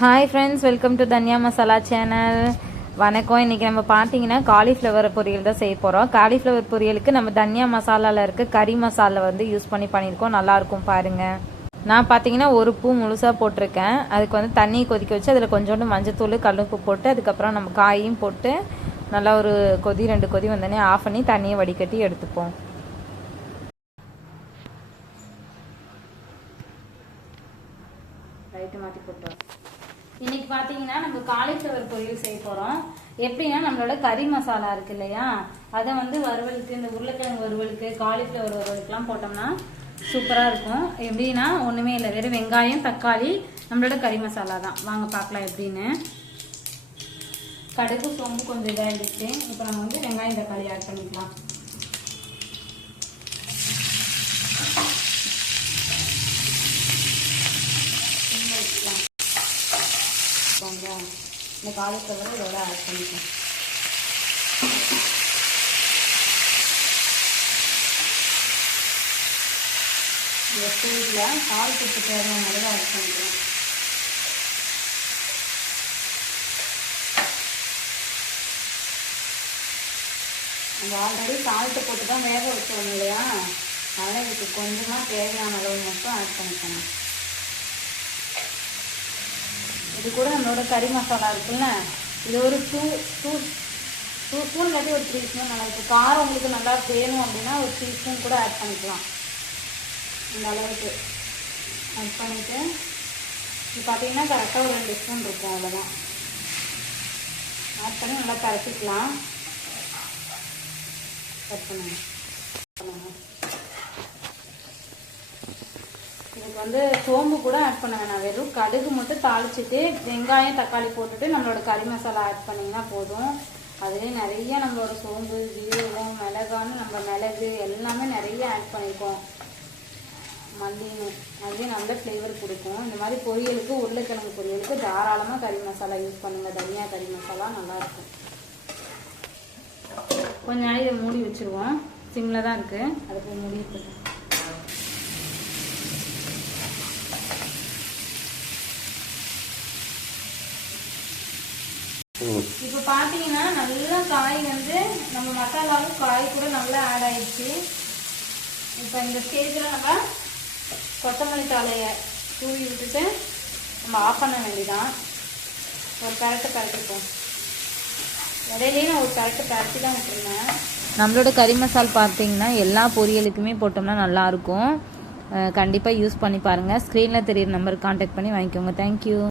Hi friends welcome to Dhanya masala channel வணக்கம். இன்னைக்கு நம்ம பார்த்தீங்கன்னா காலிஃப்ளவர் பொரியல் தான் செய்ய போகிறோம் காலிஃப்ளவர் பொரியலுக்கு நம்ம தன்யா மசாலாவில் இருக்க கறி மசாலா வந்து யூஸ் பண்ணி பண்ணியிருக்கோம். நல்லாயிருக்கும் பாருங்கள் நான் பார்த்தீங்கன்னா ஒரு பூ முழுசாக போட்டிருக்கேன். அதுக்கு வந்து தண்ணி கொதிக்க வச்சு அதில் கொஞ்சோண்டு மஞ்சத்தூள் கல்லுப்பு போட்டு அதுக்கப்புறம் நம்ம காயும் போட்டு நல்லா ஒரு கொதி ரெண்டு கொதி வந்தோடனே ஆஃப் பண்ணி தண்ணியை வடிகட்டி எடுத்துப்போம். ரைட்டு மாற்றி போட்டோம். இன்னைக்கு பார்த்தீங்கன்னா நம்ம காலிஃப்ளவர் பொரியல் செய்ய போகிறோம் எப்படின்னா நம்மளோட கறி மசாலா இருக்கு இல்லையா? அதை வந்து வறுவலுக்கு இந்த உருளைக்கிழங்கு வறுவலுக்கு காலிஃப்ளவர் வறுவலுக்குலாம் போட்டோம்னா சூப்பராக இருக்கும். எப்படின்னா ஒன்றுமே இல்லை. வெறும் வெங்காயம் தக்காளி நம்மளோட கறி மசாலா தான். வாங்க பார்க்கலாம் எப்படின்னு. கடுகு சோம்பு கொஞ்சம் இதாகிடுச்சு இப்போ நம்ம வந்து வெங்காயம் தக்காளி ஆட் பண்ணிக்கலாம். இந்த காலிஃப்ளவரை இதோட ஆட் பண்ணிக்கலாம். இந்த ஸ்டேஜில் கால் குத்து தேவையான அளவு ஆட் பண்ணிக்கலாம். நம்ம ஆல்ரெடி சால்ட்டு போட்டு தான் வேக வச்சோம் இல்லையா? அதனால் இதுக்கு கொஞ்சமாக தேவையான அளவு மட்டும் ஆட் பண்ணிக்கணும் இது கூட நம்மளோட கறி மசாலா இருக்குல்ல? இது ஒரு டூ டூ டூ ஸ்பூன் இல்லாட்டி ஒரு த்ரீ ஸ்பூன் நல்லா இருக்கும் காரம் உங்களுக்கு நல்லா வேணும் அப்படின்னா ஒரு த்ரீ ஸ்பூன் கூட ஆட் பண்ணிக்கலாம். இந்த அளவுக்கு ஆட் பண்ணிவிட்டு இது பார்த்தீங்கன்னா கரெக்டாக ஒரு ரெண்டு ஸ்பூன் இருக்கும் அவ்வளோதான் ஆட் பண்ணி நல்லா கரைச்சிக்கலாம். கட் பண்ணுங்க. இதுக்கு வந்து சோம்பு கூட ஆட் பண்ண வேணாம். வெறும் கடுகு மட்டும் தாளிச்சிட்டு வெங்காயம் தக்காளி போட்டுட்டு நம்மளோட கறி மசாலா ஆட் பண்ணிங்கன்னா போதும். அதுலேயே நிறைய நம்மளோட சோம்பு ஜீரகம் மிளகான்னு நம்ம மிளகு எல்லாமே நிறைய ஆட் பண்ணியிருக்கோம் மல்லின்னு அதுவே நல்ல ஃப்ளேவர் கொடுக்கும். இந்த மாதிரி பொரியலுக்கு உருளைக்கிழங்கு பொரியலுக்கு தாராளமாக கறி மசாலா யூஸ் பண்ணுங்கள் தனியா கறி மசாலா நல்லாயிருக்கும் கொஞ்ச நாள் இதை மூடி வச்சுருவோம். சிம்மில் தான் இருக்குது அதுக்கு மூடி இருக்குது இப்போ பார்த்தீங்கன்னா நல்லா காய் வந்து நம்ம மசாலாவும் காய் கூட நல்லா ஆட் ஆயிடுச்சு. இப்போ இந்த ஸ்டேஜில் நம்ம கொத்தமல்லி தாளையை தூவி விட்டுட்டு நம்ம ஆஃப் பண்ண வேண்டியதான் ஒரு கரெக்டு கரெக்டுப்போம் இடையிலேயே நான் ஒரு கரெக்டு கரெக்டு தான் விட்டுருந்தேன். நம்மளோட கறி மசால் பார்த்தீங்கன்னா எல்லா பொரியலுக்குமே போட்டோம்னா நல்லாயிருக்கும் கண்டிப்பாக யூஸ் பண்ணி பாருங்கள் ஸ்க்ரீனில் தெரியிற நம்பருக்கு காண்டாக்ட் பண்ணி வாங்கிக்கோங்க. தேங்க்யூ